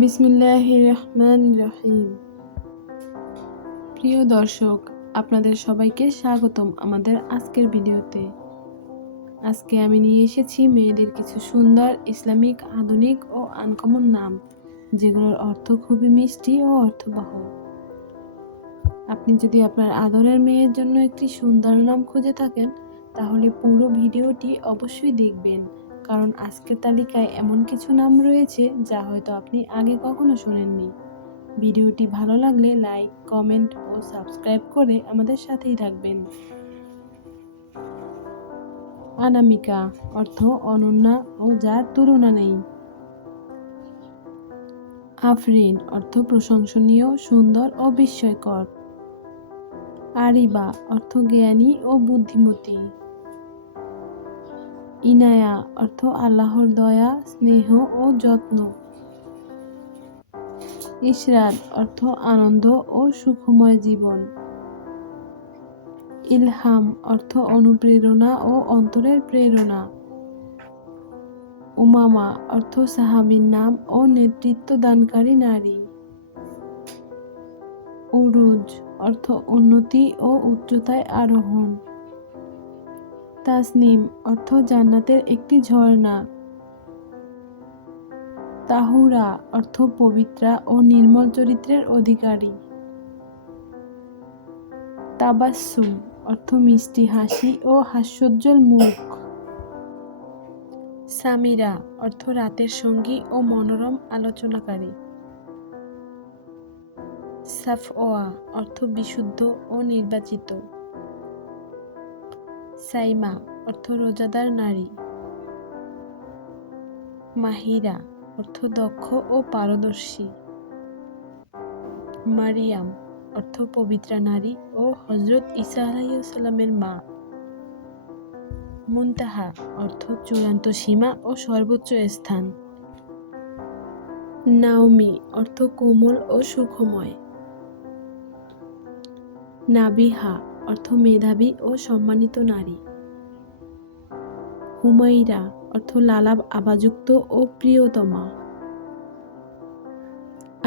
বিসমিল্লাহির রহমানির রহিম। প্রিয় দর্শক, আপনাদের সবাইকে স্বাগতম আমাদের আজকের ভিডিওতে। আজকে আমি নিয়ে এসেছি মেয়েদের কিছু সুন্দর ইসলামিক, আধুনিক ও আনকমন নাম, যেগুলোর অর্থ খুবই মিষ্টি ও অর্থবহ। আপনি যদি আপনার আদরের মেয়ের জন্য একটি সুন্দর নাম খুঁজে থাকেন, তাহলে পুরো ভিডিওটি অবশ্যই দেখবেন, কারণ আজকের তালিকায় এমন কিছু নাম রয়েছে যা হয়তো আপনি আগে কখনো শোনেননি। ভিডিওটি ভালো লাগলে লাইক, কমেন্ট ও সাবস্ক্রাইব করে আমাদের সাথেই থাকবেন। অনামিকা অর্থ অনন্যা ও যার তুলনা নেই। আফরিন অর্থ প্রশংসনীয়, সুন্দর ও বিস্ময়কর। আরিবা অর্থ জ্ঞানী ও বুদ্ধিমতী। ইনায়া অর্থ আল্লাহর দয়া, স্নেহ ও যত্ন। ইশরাত অর্থ আনন্দ ও সুখময় জীবন। ইলহাম অর্থ অনুপ্রেরণা ও অন্তরের প্রেরণা। উমামা অর্থ সাহাবীর নাম ও নেতৃত্ব দানকারী নারী। উরুজ অর্থ উন্নতি ও উচ্চতায় আরোহণ। তাসনিম অর্থ জান্নাতের একটি ঝর্ণা। তাহুরা অর্থ পবিত্রা ও নির্মল চরিত্রের অধিকারী। তাবাসসুম অর্থ মিষ্টি হাসি ও হাস্যোজ্জ্বল মুখ। সামিরা অর্থ রাতের সঙ্গী ও মনোরম আলোচনাকারী। সাফওয়া অর্থ বিশুদ্ধ ও নির্বাচিত। সাইমা অর্থ রোজাদার নারী। মাহিরা অর্থ দক্ষ ও পারদর্শী। মারিয়াম অর্থ পবিত্রা নারী ও হযরত ঈসা আলাইহিস সালামের মা। মুনতাহা অর্থ চূড়ান্ত সীমা ও সর্বোচ্চ স্থান। নাওমি অর্থ কোমল ও সুখময়। নাবিহা অর্থ মেধাবী ও সম্মানিত নারী। হুমাইরা অর্থ লালাব আভাযুক্ত ও প্রিয়তমা।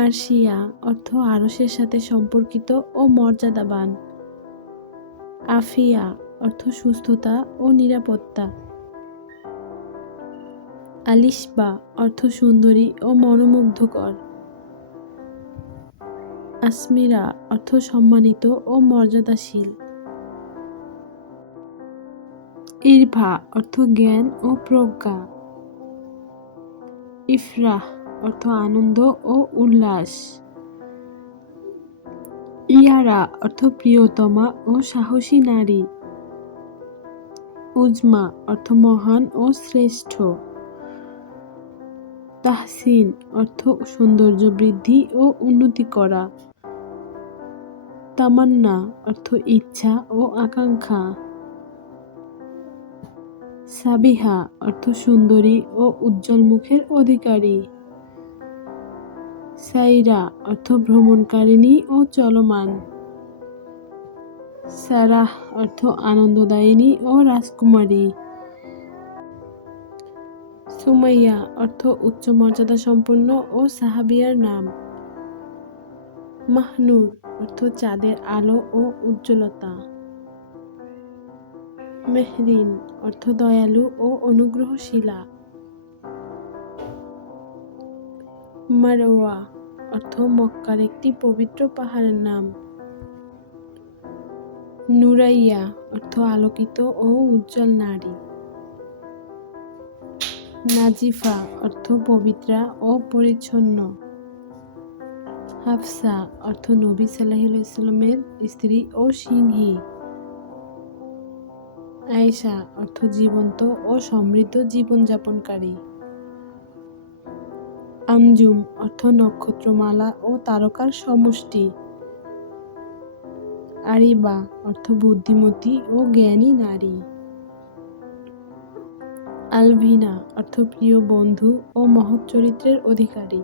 আরশিয়া অর্থ আরশের সাথে সম্পর্কিত ও মর্যাদাবান। আফিয়া অর্থ সুস্থতা ও নিরাপত্তা। আলিশবা অর্থ সুন্দরী ও মনোমুগ্ধকর। আসমিরা অর্থ সম্মানিত ও মর্যাদাশীল। ইরভা অর্থ জ্ঞান ও প্রজ্ঞা। ইফরাহ অর্থ আনন্দ ও উল্লাস। ইয়ারা অর্থ প্রিয়তমা ও সাহসী নারী। উজমা অর্থ মহান ও শ্রেষ্ঠ। তাহসিন অর্থ সৌন্দর্য বৃদ্ধি ও উন্নতি করা। তামান্না অর্থ ইচ্ছা ও আকাঙ্ক্ষা। সাবিহা অর্থ সুন্দরী ও উজ্জ্বল মুখের অধিকারী। সাইরা অর্থ ভ্রমণকারিণী ও চলমান। সারাহ অর্থ আনন্দদায়িনী ও রাজকুমারী। সুমাইয়া অর্থ উচ্চ মর্যাদা সম্পন্ন ও সাহাবিয়ার নাম। মাহনুর অর্থ চাঁদের আলো ও উজ্জ্বলতা। মেহরিন অর্থ দয়ালু ও অনুগ্রহশীলা। মারওয়া অর্থ মক্কার একটি পবিত্র পাহাড়ের নাম। নুরাইয়া অর্থ আলোকিত ও উজ্জ্বল নারী। নাজিফা অর্থ পবিত্রা ও পরিচ্ছন্ন। হাফসা অর্থ নবী সাল্লাল্লাহু আলাইহি ওয়াসাল্লামের স্ত্রী ও সিংহী। আয়েশা অর্থ জীবন্ত ও সমৃদ্ধ জীবনযাপনকারী। আনজুম অর্থ নক্ষত্রমালা ও তারকার সমষ্টি। আরিবা অর্থ বুদ্ধিমতী ও জ্ঞানী নারী। আলভিনা অর্থ প্রিয় বন্ধু ও মহৎ চরিত্রের অধিকারী।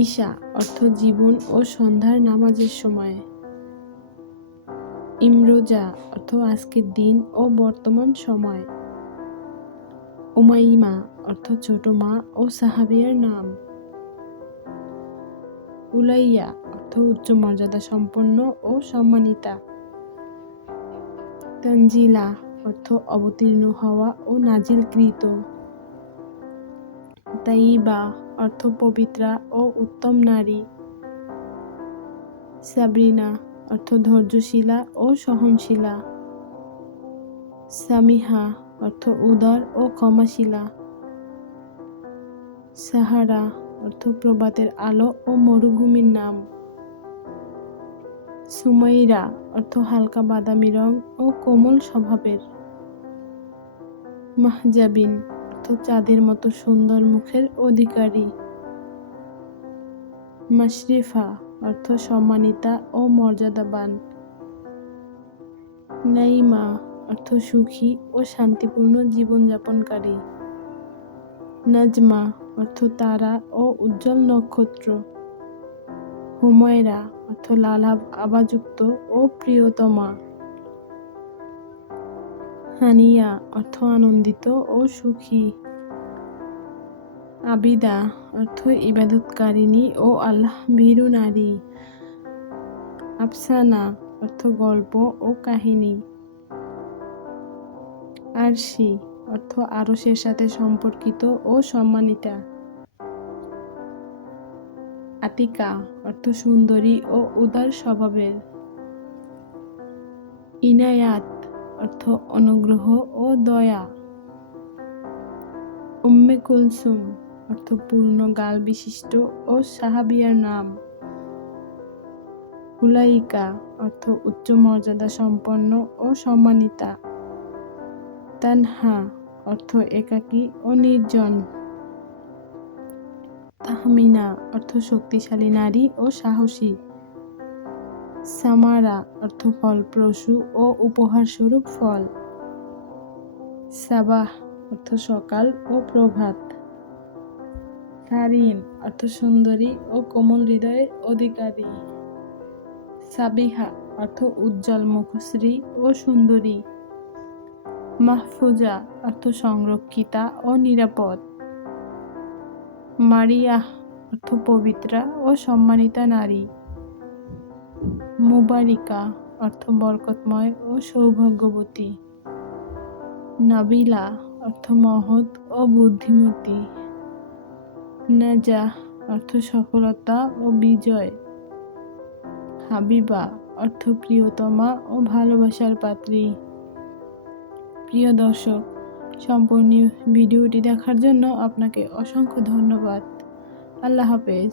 ঈশা অর্থ জীবন ও সন্ধ্যার নামাজের সময়। ইমরোজা অর্থ আজকের দিন ও বর্তমান সময়। উমাইমা অর্থ ছোট মা ও সাহাবিয়ার নাম। উলাইয়া অর্থ উচ্চ মর্যাদা সম্পন্ন ও সম্মানিতা। তানজিলা অর্থ অবতীর্ণ হওয়া ও নাজিলকৃত। তাইয়্যিবা অর্থ পবিত্রা ও উত্তম নারী। সাবরিনা অর্থ ধৈর্যশীলা ও সহনশীলা। সামিহা অর্থ উদার ও ক্ষমাশীলা। সাহারা অর্থ প্রভাতের আলো ও মরুভূমির নাম। সুমাইরা অর্থ হালকা বাদামি রং ও কোমল স্বভাবের। মাহজাবিন অর্থ চাঁদের মতো সুন্দর মুখের অধিকারী। মাশরিফা অর্থ সম্মানিতা ও মর্যাদাবান। নাইমা অর্থ সুখী ও শান্তিপূর্ণ জীবনযাপনকারী। নাজমা অর্থ তারা ও উজ্জ্বল নক্ষত্র। হুমায়রা অর্থ লাল আভাযুক্ত ও প্রিয়তমা। হানিয়া অর্থ আনন্দিত ও সুখী। আবিদা অর্থ ইবাদতকারিণী ও আল্লাহ ভীরু নারী। আফসানা অর্থ গল্প ও কাহিনী। আরশি অর্থ আরশের সাথে সম্পর্কিত ও সম্মানিতা। আতিকা অর্থ সুন্দরী ও উদার স্বভাবের। ইনায়াত অর্থ অনুগ্রহ ও দয়া। উম্মে কুলসুম অর্থ পূর্ণ গাল বিশিষ্ট ও সাহাবিয়ার নাম। উলাইকা অর্থ উচ্চ মর্যাদা সম্পন্ন ও সম্মানিতা। তানহা অর্থ একাকী ও নির্জন। তাহমিনা অর্থ শক্তিশালী নারী ও সাহসী। সামারা অর্থ ফলপ্রসূ ও উপহারস্বরূপ ফল। সাবাহ অর্থ সকাল ও প্রভাত। সারিন অর্থ সুন্দরী ও কোমল হৃদয়ের অধিকারী। সাবিহা অর্থ উজ্জ্বল মুখশ্রী ও সুন্দরী। মাহফুজা অর্থ সংরক্ষিতা ও নিরাপদ। মারিয়াহ অর্থ পবিত্রা ও সম্মানিতা নারী। মুবারিকা অর্থ বরকতময় ও সৌভাগ্যবতী। নাবিলা অর্থ মহৎ ও বুদ্ধিমতী। নাজাহ অর্থ সফলতা ও বিজয়। হাবিবা অর্থ প্রিয়তমা ও ভালোবাসার পাত্রী। প্রিয় দর্শক, সম্পূর্ণ ভিডিওটি দেখার জন্য আপনাকে অসংখ্য ধন্যবাদ। আল্লাহ হাফেজ।